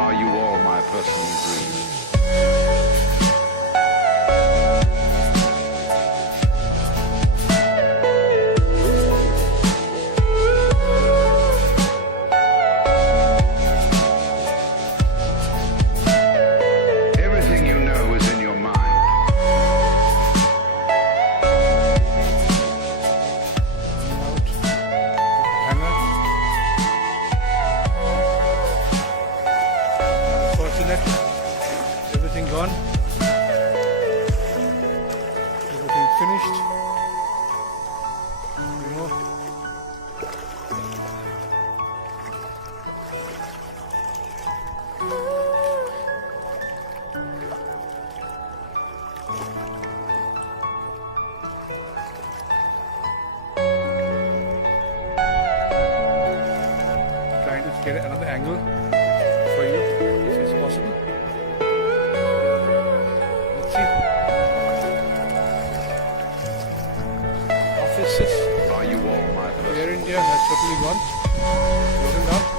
Are you all my personal dreams? Everything you know is in your mind. Unfortunate. Everything gone. Everything finished. Remove. Trying to get another angle for you if it's possible. Let's see. Offices Are you all my personal here in India has totally gone. Broken down.